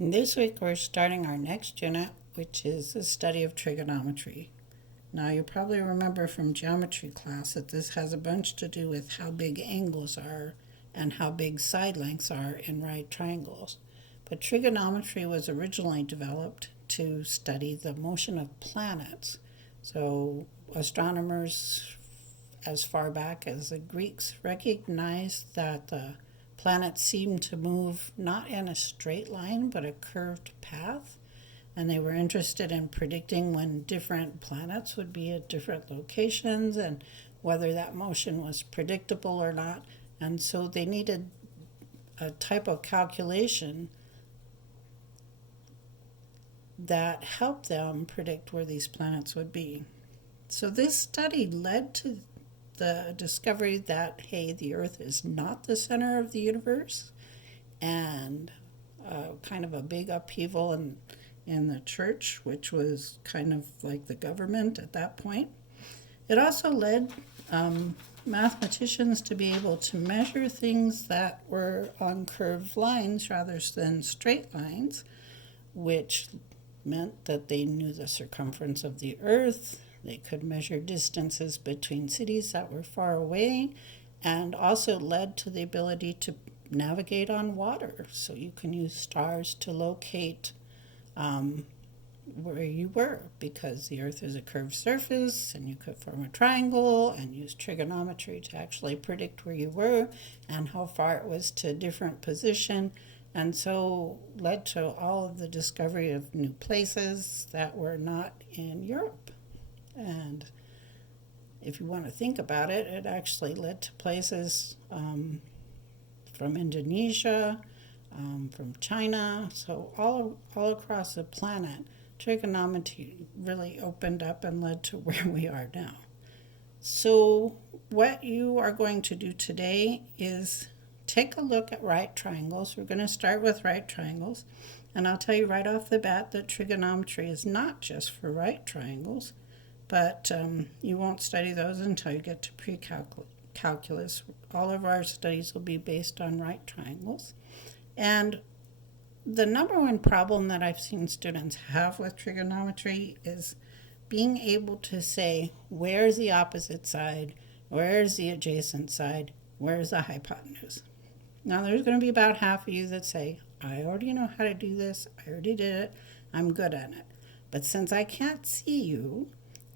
This week we're starting our next unit, which is the study of trigonometry. Now you probably remember from geometry class that this has a bunch to do with how big angles are and how big side lengths are in right triangles. But trigonometry was originally developed to study the motion of planets. So astronomers as far back as the Greeks recognized that the planets seemed to move not in a straight line but a curved path, and they were interested in predicting when different planets would be at different locations and whether that motion was predictable or not. And so they needed a type of calculation that helped them predict where these planets would be. So this study led to the discovery that, hey, the Earth is not the center of the universe, and kind of a big upheaval in the church, which was kind of like the government at that point. It also led mathematicians to be able to measure things that were on curved lines rather than straight lines, which meant that they knew the circumference of the Earth. They could measure distances between cities that were far away, and also led to the ability to navigate on water. So you can use stars to locate where you were, because the Earth is a curved surface, and you could form a triangle and use trigonometry to actually predict where you were and how far it was to a different position. And so led to all of the discovery of new places that were not in Europe. And if you want to think about it, it actually led to places from Indonesia, from China, so all across the planet. Trigonometry really opened up and led to where we are now. So what you are going to do today is take a look at right triangles. We're going to start with right triangles, and I'll tell you right off the bat that trigonometry is not just for right triangles, but you won't study those until you get to pre-calculus. All of our studies will be based on right triangles. And the number one problem that I've seen students have with trigonometry is being able to say, where's the opposite side, where's the adjacent side, where's the hypotenuse? Now there's going to be about half of you that say, I already know how to do this, I already did it, I'm good at it. But since I can't see you,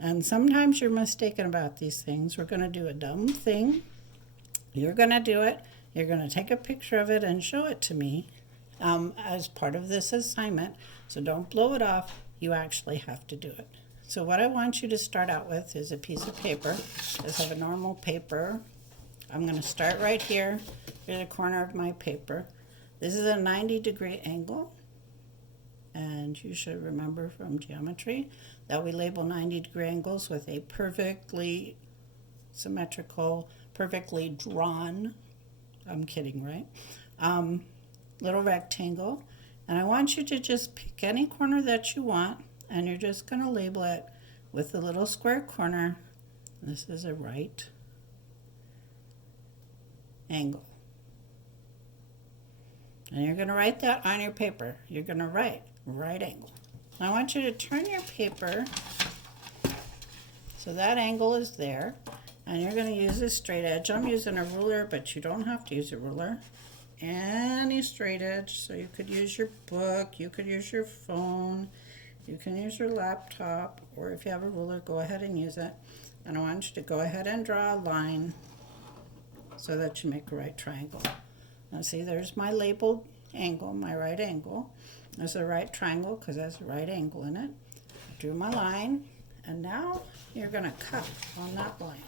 and sometimes you're mistaken about these things, we're going to do a dumb thing. You're going to do it. You're going to take a picture of it and show it to me as part of this assignment. So don't blow it off. You actually have to do it. So what I want you to start out with is a piece of paper. Just have a normal paper. I'm going to start right here. Here's a corner of my paper. This is a 90-degree angle. And you should remember from geometry that we label 90-degree angles with a perfectly symmetrical, perfectly drawn, I'm kidding, right? Little rectangle. And I want you to just pick any corner that you want, and you're just going to label it with the little square corner. This is a right angle. And you're going to write that on your paper. You're going to write right angle. I want you to turn your paper so that angle is there, and you're going to use a straight edge. I'm using a ruler, but you don't have to use a ruler. Any straight edge, so you could use your book, you could use your phone, you can use your laptop, or if you have a ruler, go ahead and use it. And I want you to go ahead and draw a line so that you make a right triangle. Now see, there's my labeled angle, my right angle. There's a right triangle because there's a right angle in it. I drew my line, and now you're going to cut on that line.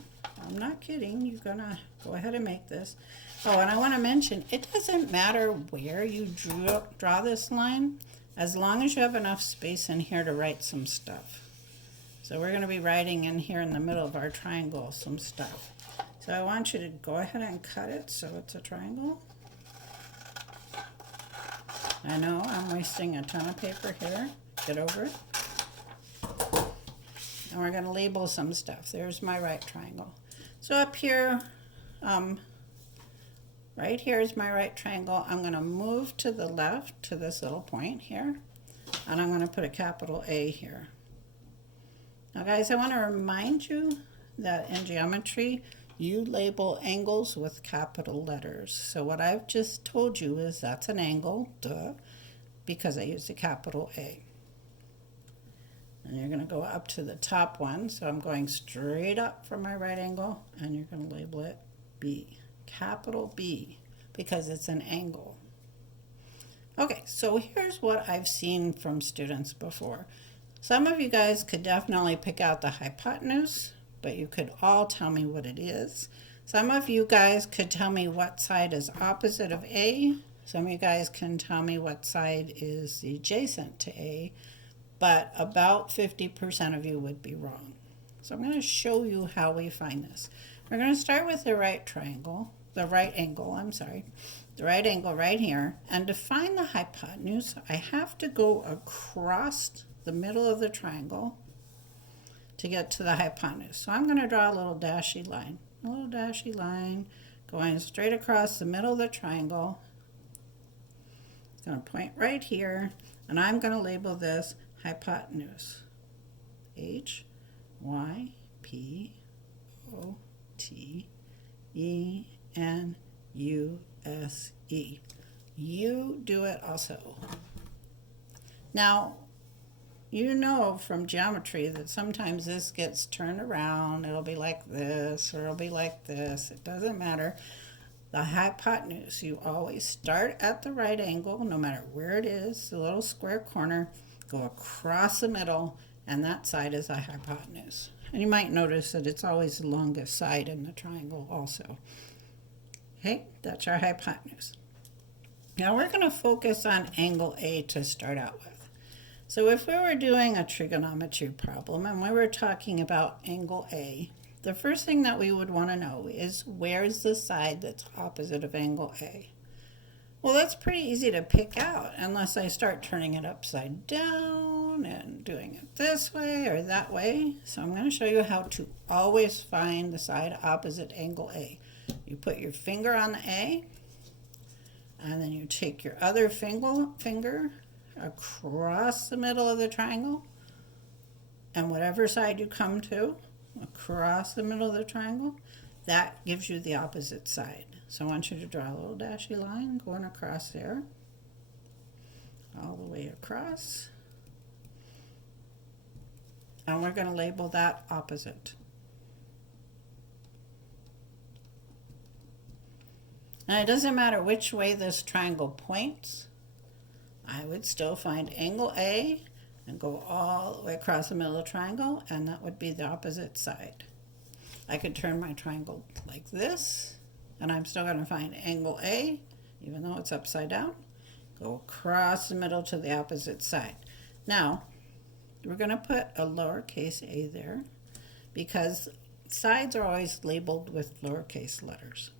I'm not kidding. You're going to go ahead and make this. Oh, and I want to mention, it doesn't matter where you draw this line, as long as you have enough space in here to write some stuff. So we're going to be writing in here in the middle of our triangle some stuff. So I want you to go ahead and cut it so it's a triangle. I know I'm wasting a ton of paper here. Get over it. And we're going to label some stuff. There's my right triangle. So up here, Right here is my right triangle. I'm going to move to the left to this little point here, and I'm going to put a capital A here. Now guys, I want to remind you that in geometry, you label angles with capital letters. So what I've just told you is that's an angle, duh, because I used a capital A. And you're going to go up to the top one. So I'm going straight up from my right angle, and you're going to label it B, capital B, because it's an angle. Okay, so here's what I've seen from students before. Some of you guys could definitely pick out the hypotenuse, but you could all tell me what it is. Some of you guys could tell me what side is opposite of A. Some of you guys can tell me what side is adjacent to A, but about 50% of you would be wrong. So I'm going to show you how we find this. We're going to start with the right angle right here. And to find the hypotenuse, I have to go across the middle of the triangle to get to the hypotenuse. So I'm going to draw a little dashy line going straight across the middle of the triangle. It's going to point right here, and I'm going to label this hypotenuse. Hypotenuse. You do it also. Now, you know from geometry that sometimes this gets turned around. It'll be like this, or it'll be like this. It doesn't matter. The hypotenuse, you always start at the right angle, no matter where it is, the little square corner, go across the middle, and that side is a hypotenuse. And you might notice that it's always the longest side in the triangle also. Okay, that's our hypotenuse. Now we're going to focus on angle A to start out with. So if we were doing a trigonometry problem and we were talking about angle A, the first thing that we would want to know is where's the side that's opposite of angle A? Well, that's pretty easy to pick out unless I start turning it upside down and doing it this way or that way. So I'm going to show you how to always find the side opposite angle A. You put your finger on the A, and then you take your other finger across the middle of the triangle, and whatever side you come to across the middle of the triangle, that gives you the opposite side. So I want you to draw a little dashy line going across there, all the way across, and we're going to label that opposite. Now it doesn't matter which way this triangle points, I would still find angle A and go all the way across the middle of the triangle, and that would be the opposite side. I could turn my triangle like this, and I'm still going to find angle A, even though it's upside down, go across the middle to the opposite side. Now, we're going to put a lowercase a there because sides are always labeled with lowercase letters.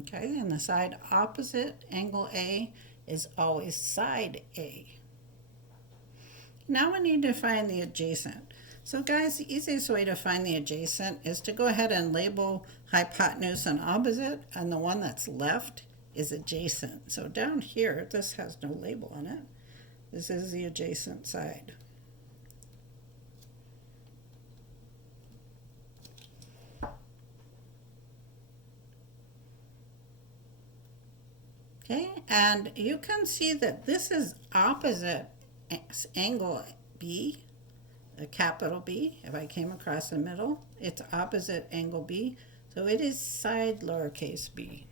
Okay, and the side opposite angle A is always side A. Now we need to find the adjacent. So guys, the easiest way to find the adjacent is to go ahead and label hypotenuse and opposite, and the one that's left is adjacent. So down here, this has no label on it. This is the adjacent side. Okay, and you can see that this is opposite angle B, a capital B. If I came across the middle, it's opposite angle B, so it is side lowercase b.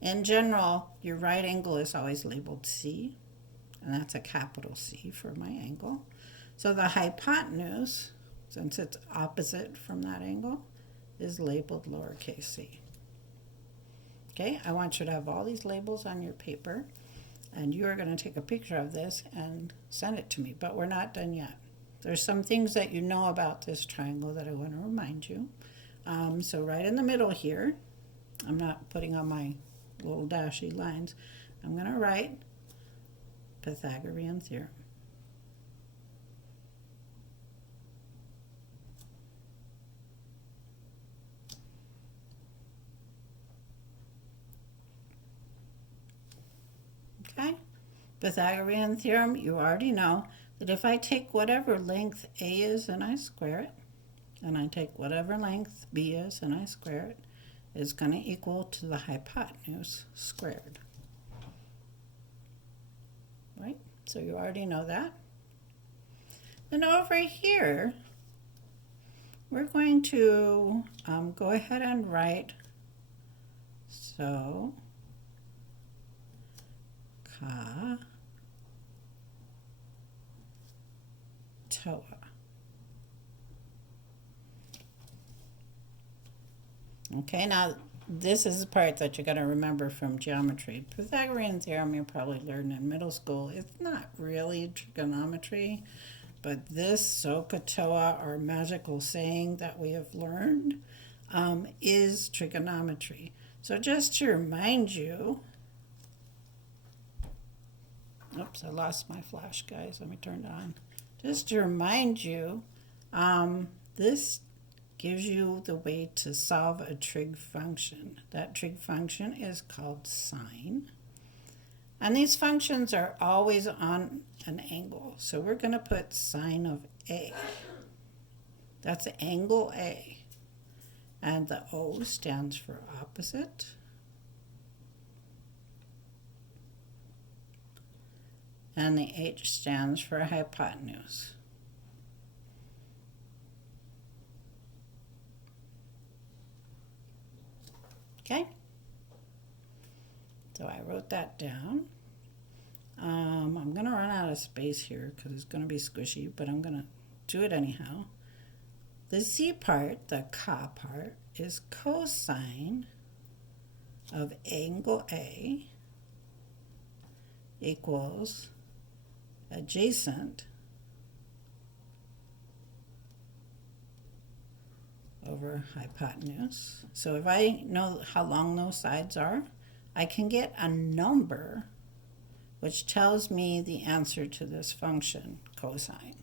In general, your right angle is always labeled C, and that's a capital C for my angle. So the hypotenuse, since it's opposite from that angle, is labeled lowercase c. Okay, I want you to have all these labels on your paper, and you are going to take a picture of this and send it to me, but we're not done yet. There's some things that you know about this triangle that I want to remind you. So right in the middle here, I'm not putting on my little dashy lines, I'm going to write Pythagorean theorem. Okay? Pythagorean theorem, you already know that if I take whatever length A is and I square it, and I take whatever length B is and I square it, is going to equal to the hypotenuse squared. Right? So you already know that. And over here, we're going to go ahead and write, so, ka toa. Okay, now this is the part that you're going to remember from geometry. Pythagorean theorem you probably learned in middle school. It's not really trigonometry, but this SOHCAHTOA, or magical saying that we have learned, is trigonometry. So just to remind you, oops, I lost my flash, guys. Let me turn it on. Just to remind you, this gives you the way to solve a trig function. That trig function is called sine. And these functions are always on an angle. So we're going to put sine of A. That's angle A. And the O stands for opposite. And the H stands for hypotenuse. Okay, so I wrote that down. I'm going to run out of space here because it's going to be squishy, but I'm going to do it anyhow. The C part, the ka part, is cosine of angle A equals adjacent over hypotenuse. So if I know how long those sides are, I can get a number which tells me the answer to this function, cosine.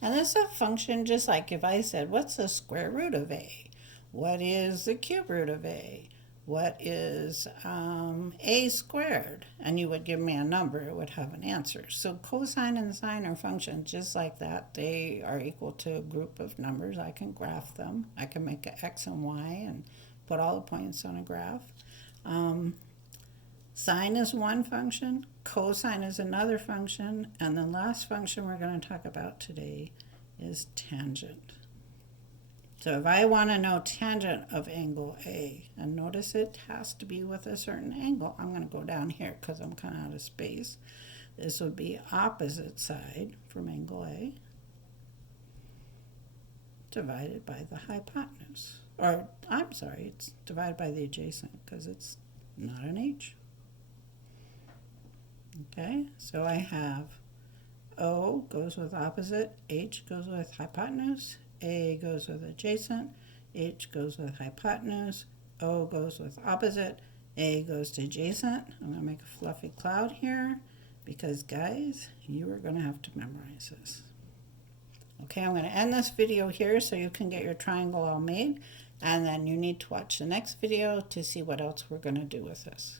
And this is a function just like if I said, what's the square root of A? What is the cube root of A? What is A squared? And you would give me a number, it would have an answer. So cosine and sine are functions just like that. They are equal to a group of numbers. I can graph them. I can make an x and y and put all the points on a graph. Sine is one function, cosine is another function, and the last function we're going to talk about today is tangent. So if I want to know tangent of angle A, and notice it has to be with a certain angle, I'm going to go down here because I'm kind of out of space. This would be opposite side from angle A divided by the hypotenuse. Or, I'm sorry, it's divided by the adjacent because it's not an H. Okay, so I have O goes with opposite, H goes with hypotenuse, A goes with adjacent, H goes with hypotenuse, O goes with opposite, A goes to adjacent. I'm going to make a fluffy cloud here because, guys, you are going to have to memorize this. Okay, I'm going to end this video here so you can get your triangle all made, and then you need to watch the next video to see what else we're going to do with this.